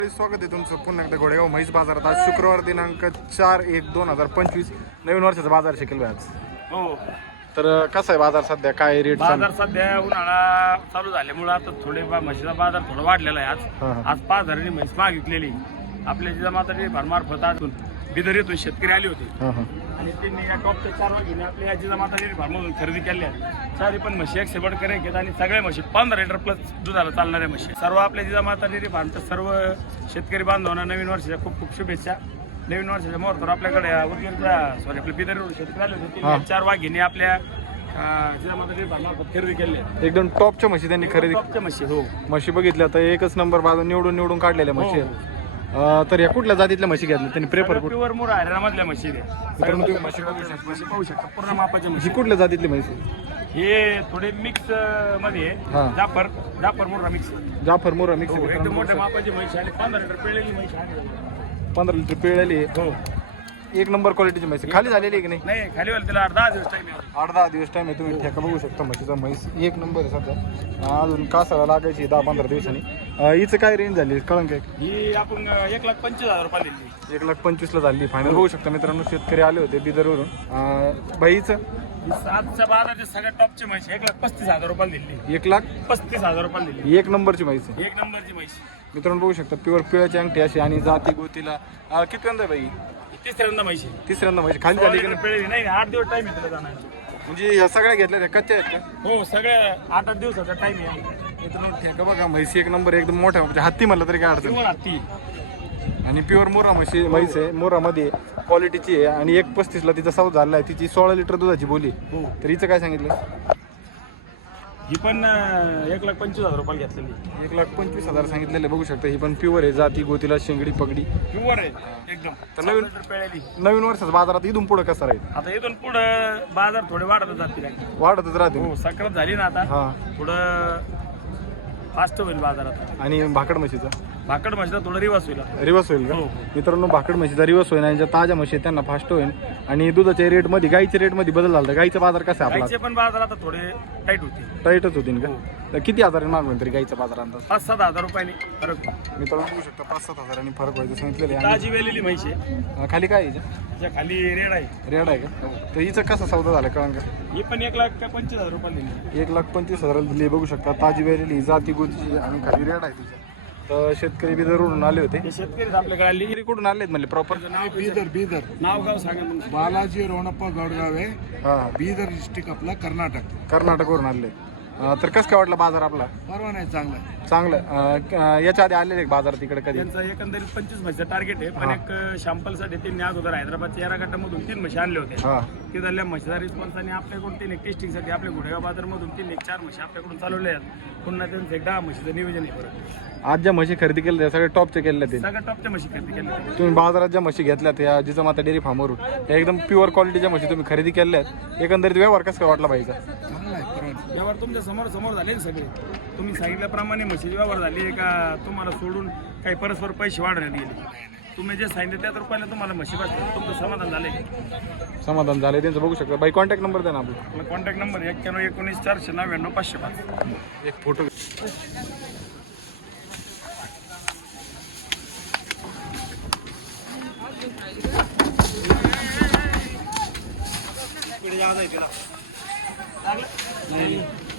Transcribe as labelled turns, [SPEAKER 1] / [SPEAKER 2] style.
[SPEAKER 1] स्वागत आहे तुमचं पुन्हा एकदा घोडेगाव म्हैस बाजारात. आज शुक्रवार दिनांक 4/1/2025 नवीन वर्षाचा बाजार शिकेल आज.
[SPEAKER 2] हो.
[SPEAKER 1] तर कसा आहे बाजार सध्या, काय रेट?
[SPEAKER 2] बाजार सध्या उन्हाळा चालू झाल्यामुळे आता थोडे म्हशीचा बाजार थोडा वाढलेला आहे. आज 5,000 म्हैस मागितलेली आपल्या जिजामाता फार्मार्फत अजून बिदर येथून शेतकरी आले होते आणि त्यांनी या टॉपच्या 4 वाघिणी आपल्या जिजामाता फार्ममधून खरेदी केल्या. सारी पण म्हशी एक सेवड करायचे आणि सगळ्या म्हशी 15 लिटर प्लस दुधाला चालणाऱ्या म्हशी. सर्व आपल्या जिजामाता डेअरी फार्मच्या सर्व शेतकरी बांधवांना नवीन वर्षाच्या खूप खूप शुभेच्छा. नवीन वर्षाच्या मुहूर्तावर आपल्याकडे उदगीरच्या आपल्या बिदर शेतकरी आले होते. 4 वाघिणी आपल्या जिजामाता डेअरी फार्मार्फत खरेदी केल्या.
[SPEAKER 1] एकदम टॉपच्या म्हशी त्यांनी खरेदी.
[SPEAKER 2] टॉपच्या म्हशी. हो.
[SPEAKER 1] म्हशी बघितल्या तर एकच नंबर बाजू निवडून काढलेल्या म्हशी आहेत. तर या कुठल्या जातीतल्या म्हशी घेतल्या त्यांनी? प्रेफर
[SPEAKER 2] प्युअर मुरा हरियाणामधल्या म्हशी
[SPEAKER 1] तुम्ही म्हशी
[SPEAKER 2] म्हशी पाहू शकता. पूर्ण मापाच्या म्हशी.
[SPEAKER 1] ही कुठल्या जातीतली म्हशी?
[SPEAKER 2] हे थोडे मिक्स मध्ये जाफर मुरा मिक्स.
[SPEAKER 1] जाफर मोरा मिक्स.
[SPEAKER 2] एकदम मोठ्या मापाची म्हशी आणि 15 लिटर पिळलेली म्हशी आहे.
[SPEAKER 1] 15 लिटर पिळलेली आहे.
[SPEAKER 2] हो.
[SPEAKER 1] एक नंबर क्वालिटीची म्हैस. खाली झालेली आहे की नाही?
[SPEAKER 2] नाही, खाली वाला त्याला 8-10 दिवस टाइम आहे.
[SPEAKER 1] 8-10 दिवस टाइम आहे. तुम्ही ठेका बघू शकता म्हशीचा. म्हैस एक नंबर आहे सध्या. अजून कासाला लागायची 10-15 दिवसांनी. हिचं काय रेंज झाली कळंन काय?
[SPEAKER 2] ही आपण 1,25,000 रुपये दिली.
[SPEAKER 1] 1,25,000 ला झाली फायनल. बघू शकता मित्रांनो, शेतकरी आले होते बिदरवरून. बाईचं
[SPEAKER 2] 7च्या 12च्या सगळ्या टॉपची म्हशी 1,35,000 रुपये दिली.
[SPEAKER 1] 1,35,000
[SPEAKER 2] रुपये दिली.
[SPEAKER 1] एक नंबरची म्हैस आहे.
[SPEAKER 2] एक नंबरची म्हशी
[SPEAKER 1] मित्रांनो बघू शकता. प्युअर पिळाची अंगठी अशी आणि जाती गोतीला. किती आहे बाई?
[SPEAKER 2] तिसऱ्यांदा म्हशी.
[SPEAKER 1] तिसऱ्यांदा म्हशी. खाली झाली की नाही?
[SPEAKER 2] पिळली नाही. 8 दिवस टाइम आहे त्याला जाणार.
[SPEAKER 1] म्हणजे ह्या सगळ्या घेतल्या कच्च्या आहेत का?
[SPEAKER 2] हो, सगळ्या 8-8 दिवसाचा टाइम आहे.
[SPEAKER 1] मित्रांनो ठेका बघा. म्हैसी एक नंबर, एकदम मोठ्या म्हणजे हत्ती म्हणलं तरी काय अडचण.
[SPEAKER 2] हत्ती
[SPEAKER 1] आणि प्युअर मोरा म्हैस आहे. मोरामध्ये क्वालिटीची आहे आणि 1,35,000 ला तिचा सौदा झाला आहे. तिची 16 लिटर दुधाची बोली.
[SPEAKER 2] हो.
[SPEAKER 1] तर हिचं काय सांगितलं?
[SPEAKER 2] ही पण 1,25,000 रुपये घेतलेली.
[SPEAKER 1] 1,25,000 सांगितलेले. बघू शकता. ही पण प्युअर आहे. जाती गोतीला शेंगडी पगडी
[SPEAKER 2] प्युअर आहे एकदम.
[SPEAKER 1] तर नवीन वर्षाच्या बाजारात इथून पुढे कसं राहील?
[SPEAKER 2] आता इथून पुढे बाजार थोडे वाढतच जातील.
[SPEAKER 1] वाढतच राहते.
[SPEAKER 2] हो, सक्रात झाली ना आता.
[SPEAKER 1] हा.
[SPEAKER 2] थोडं फास्ट होईल बाजारात.
[SPEAKER 1] आणि भाकड म्हशीचा?
[SPEAKER 2] भाकड म्हशीचा थोडं रिवर्स होईल.
[SPEAKER 1] रिवर्स होईल का?
[SPEAKER 2] हो.
[SPEAKER 1] मित्रांनो भाकड म्हशीचा रिवर्स होईल आणि ज्या ताज्या म्हशी आहेत त्यांना फास्ट होईल. आणि दुधाच्या रेटमध्ये, गाईच्या रेटमध्ये बदल झाला. गाईचा बाजार कसा आहे आपला?
[SPEAKER 2] गाईचे पण बाजार आता थोडे टाईट होते.
[SPEAKER 1] टाईटच होतील का? तर किती हजारांनी मागून तरी गाईचा बाजार अंदाज?
[SPEAKER 2] 5-7 हजार रुपयांनी फरक.
[SPEAKER 1] मित्रांनो बघू शकता 5-7 हजारांनी फरक व्हायचं सांगितलेलं आहे.
[SPEAKER 2] ताजी वेलेली म्हैस आहे.
[SPEAKER 1] खाली काय आहे?
[SPEAKER 2] त्याच्या खाली रेड आहे.
[SPEAKER 1] रेड आहे का? तर हिचं कसा सौदा झाला कळंन का?
[SPEAKER 2] ही पण 1,25,000 रुपये दिली.
[SPEAKER 1] 1,25,000 दिली. बघू शकता. ताजी वेलेली, जाती गोची आणि खाली रेड आहे तिच्या. तर शेतकरी बिदरवरून आले होते.
[SPEAKER 2] हे शेतकरी आपल्याकडे आली.
[SPEAKER 1] कुठून आलेत म्हणले प्रॉपर?
[SPEAKER 3] बीदर.
[SPEAKER 2] नाव गाव सांगा तुमचं.
[SPEAKER 3] बालाजी रोणप्पा गडगाव आहे.
[SPEAKER 1] हा.
[SPEAKER 3] बीदर डिस्ट्रिक्ट आपला
[SPEAKER 1] कर्नाटकवरून आले. तर कसं काय वाटलं बाजार आपला?
[SPEAKER 3] परवा नाही चांगला.
[SPEAKER 1] चांगलं. याच्या आधी आलेले बाजार तिकडे कधी?
[SPEAKER 2] त्यांचं एकंदरीत 25 म्हशीचं टार्गेट आहे. पण एक शॅम्पलसाठी त्यांनी अगोदर हैदराबादच्या एरागड्डामधून 3 म्हशी आणले होते.
[SPEAKER 1] हा.
[SPEAKER 2] ते झाल्या म्हशीचा रिस्पॉन्स आणि आपल्याकडून त्यांनी टेस्टिंगसाठी आपल्या घोडेगाव बाजारमधून 4 म्हशी आपल्याकडून चालवले आहेत. पुन्हा त्यांचं 10 म्हशीचं नियोजन आहे. बरं,
[SPEAKER 1] आज ज्या म्हशी खरेदी केल्या सगळ्या टॉपच्या केल्या ते?
[SPEAKER 2] सगळ्या टॉपच्या म्हशी खरेदी केल्या.
[SPEAKER 1] तुम्ही बाजारात ज्या म्हशी घेतल्या त्या जिजामाता डेअरी फार्मवरून, त्या एकदम प्युअर क्वालिटीच्या म्हशी तुम्ही खरेदी केल्या आहेत. एकंदरीत व्यवहार कसं काय वाटला पाहिजे?
[SPEAKER 3] चांगला आहे परवा.
[SPEAKER 2] व्यवहार तुमच्या समोर झाले सगळे. तुम्ही सांगितल्याप्रमाणे म्हशीचे व्यवहार झाले का? तुम्हाला सोडून काही परस्पर पैसे वाढवण्यात गेले? तुम्ही जे सांगितलं त्याच रुपयाला तुम्हाला म्हशी पाहिजे. तुमचं समाधान झालंय?
[SPEAKER 1] समाधान झालं त्यांचं. बघू शकता. बाई कॉन्टॅक्ट नंबर द्या ना आपला.
[SPEAKER 2] Contact number 9119 499 505.
[SPEAKER 1] एक फोटो.
[SPEAKER 2] इकडे जायचं आहे तिला.